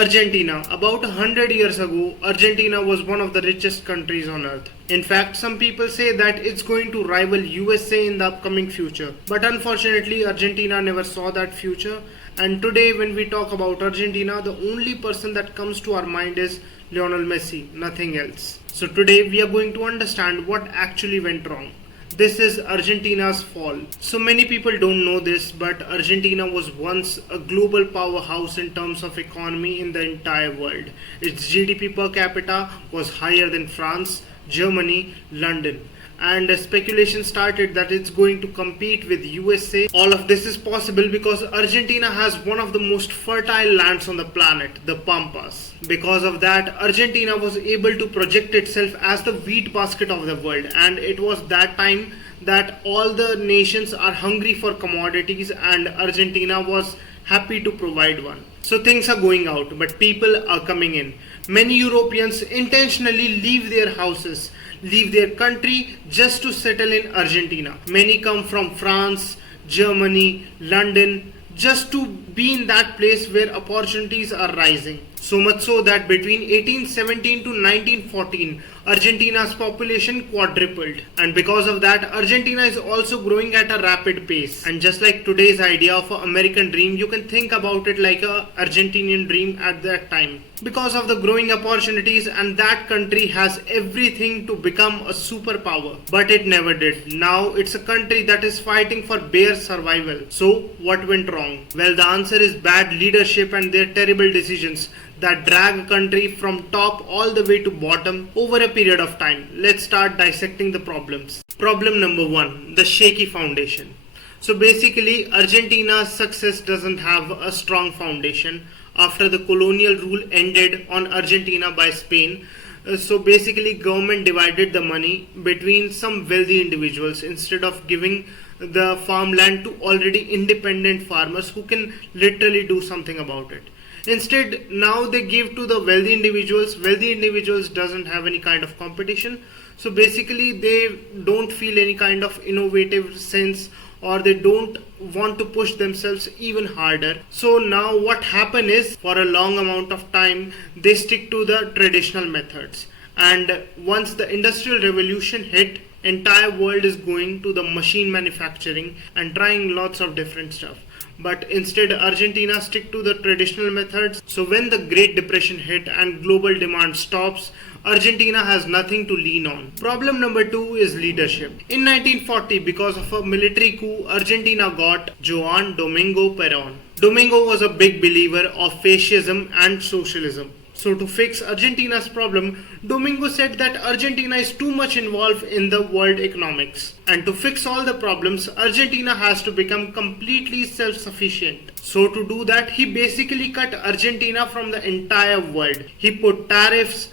Argentina. About 100 years ago, Argentina was one of the richest countries on earth. In fact, some people say that it's going to rival USA in the upcoming future. But unfortunately, Argentina never saw that future. And today, when we talk about Argentina, the only person that comes to our mind is Lionel Messi, nothing else. So today, we are going to understand what actually went wrong. This is Argentina's fall. So many people don't know this, but Argentina was once a global powerhouse in terms of economy in the entire world. Its GDP per capita was higher than France, Germany, London. And speculation started that it's going to compete with USA. All of this is possible because Argentina has one of the most fertile lands on the planet, the Pampas. Because of that, Argentina was able to project itself as the wheat basket of the world, and it was that time that all the nations are hungry for commodities and Argentina was happy to provide one. So things are going out, but people are coming in. Many Europeans intentionally leave their houses, leave their country just to settle in Argentina. Many come from France, Germany, London, just to be in that place where opportunities are rising. So much so that between 1817 to 1914, Argentina's population quadrupled. And because of that, Argentina is also growing at a rapid pace. And just like today's idea of an American dream, you can think about it like a Argentinian dream at that time. Because of the growing opportunities, and that country has everything to become a superpower. But it never did. Now it's a country that is fighting for bare survival. So what went wrong? Well, the answer is bad leadership and their terrible decisions that drag a country from top all the way to bottom over a period of time. Let's start dissecting the problems. Problem number one, the shaky foundation. So basically, Argentina's success doesn't have a strong foundation after the colonial rule ended on Argentina by Spain. So basically, government divided the money between some wealthy individuals instead of giving the farmland to already independent farmers who can literally do something about it. Instead, now they give to the wealthy individuals. Wealthy individuals doesn't have any kind of competition. So basically, they don't feel any kind of innovative sense, or they don't want to push themselves even harder. So now what happened is, for a long amount of time, they stick to the traditional methods. And once the industrial revolution hit, entire world is going to the machine manufacturing and trying lots of different stuff. But instead, Argentina stick to the traditional methods. So when the Great Depression hit and global demand stops, Argentina has nothing to lean on. Problem number two is leadership. In 1940, because of a military coup, Argentina got Juan Domingo Perón. Domingo was a big believer of fascism and socialism. So to fix Argentina's problem, Domingo said that Argentina is too much involved in the world economics. And to fix all the problems, Argentina has to become completely self-sufficient. So to do that, he basically cut Argentina from the entire world. He put tariffs,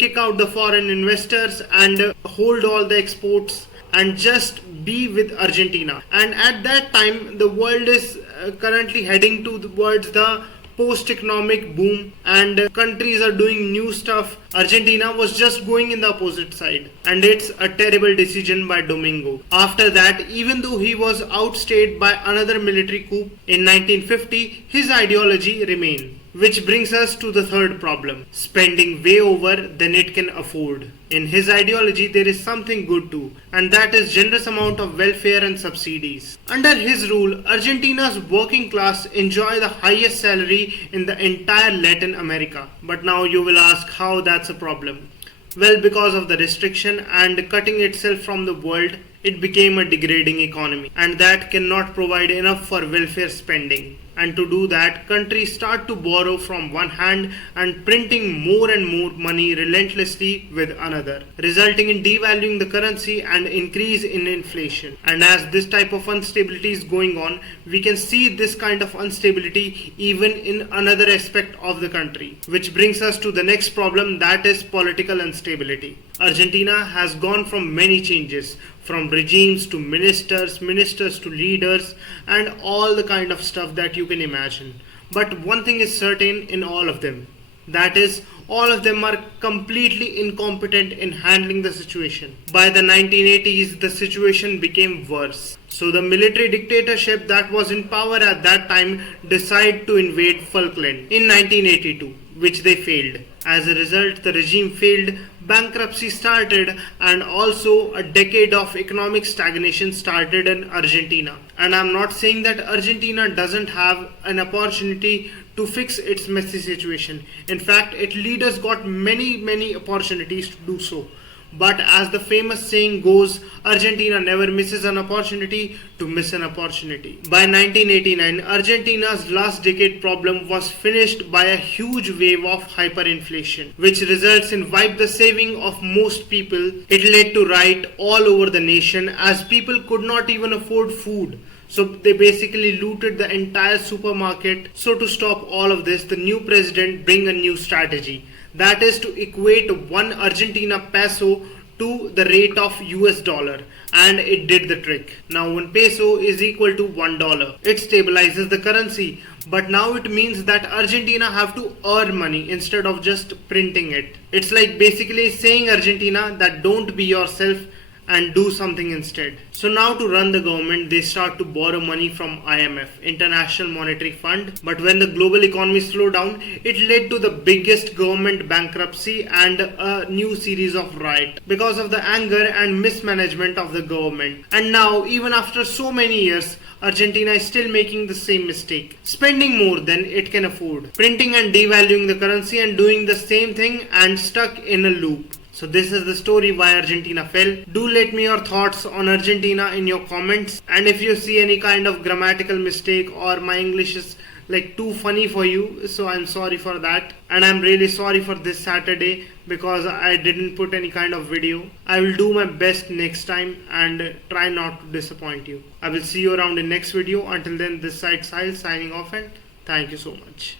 kick out the foreign investors, and hold all the exports and just be with Argentina. And at that time, the world is currently heading towards the post-economic boom, and countries are doing new stuff. Argentina was just going in the opposite side, and it's a terrible decision by Domingo. After that, even though he was outstayed by another military coup in 1950, his ideology remained. Which brings us to the third problem, spending way over than it can afford. In his ideology, there is something good too, and that is generous amount of welfare and subsidies. Under his rule, Argentina's working class enjoy the highest salary in the entire Latin America. But now you will ask how that's a problem. Well, because of the restriction and cutting itself from the world, it became a degrading economy, and that cannot provide enough for welfare spending. And to do that, countries start to borrow from one hand and printing more and more money relentlessly with another, resulting in devaluing the currency and increase in inflation. And as this type of instability is going on, we can see this kind of instability even in another aspect of the country. Which brings us to the next problem, that is political instability. Argentina has gone from many changes, from regimes to ministers to leaders, and all the kind of stuff that you can imagine. But one thing is certain in all of them, That is, all of them are completely incompetent in handling the situation. By the 1980s, the situation became worse. So the military dictatorship that was in power at that time decided to invade Falkland in 1982, which they failed. As a result, the regime failed, bankruptcy started, and also a decade of economic stagnation started in Argentina. And I'm not saying that Argentina doesn't have an opportunity to fix its messy situation. In fact, its leaders got many opportunities to do so. But as the famous saying goes, Argentina never misses an opportunity to miss an opportunity. By 1989, Argentina's last decade problem was finished by a huge wave of hyperinflation, which results in wipe the saving of most people. It led to riot all over the nation as people could not even afford food. So they basically looted the entire supermarket. So to stop all of this, the new president bring a new strategy. That is to equate one Argentina peso to the rate of US dollar, and it did the trick. Now 1 peso is equal to $1. It stabilizes the currency, but now it means that Argentina have to earn money instead of just printing it. It's like basically saying Argentina that don't be yourself and do something instead. So now to run the government, they start to borrow money from IMF, International Monetary Fund. But when the global economy slowed down, it led to the biggest government bankruptcy and a new series of riots because of the anger and mismanagement of the government. And now, even after so many years, Argentina is still making the same mistake, spending more than it can afford, printing and devaluing the currency and doing the same thing and stuck in a loop. So this is the story why Argentina fell. Do let me your thoughts on Argentina in your comments, and if you see any kind of grammatical mistake or my English is like too funny for you, so I'm sorry for that, and I'm really sorry for this Saturday because I didn't put any kind of video. I will do my best next time and try not to disappoint you. I will see you around in next video. Until then, this side Sahil signing off, and thank you so much.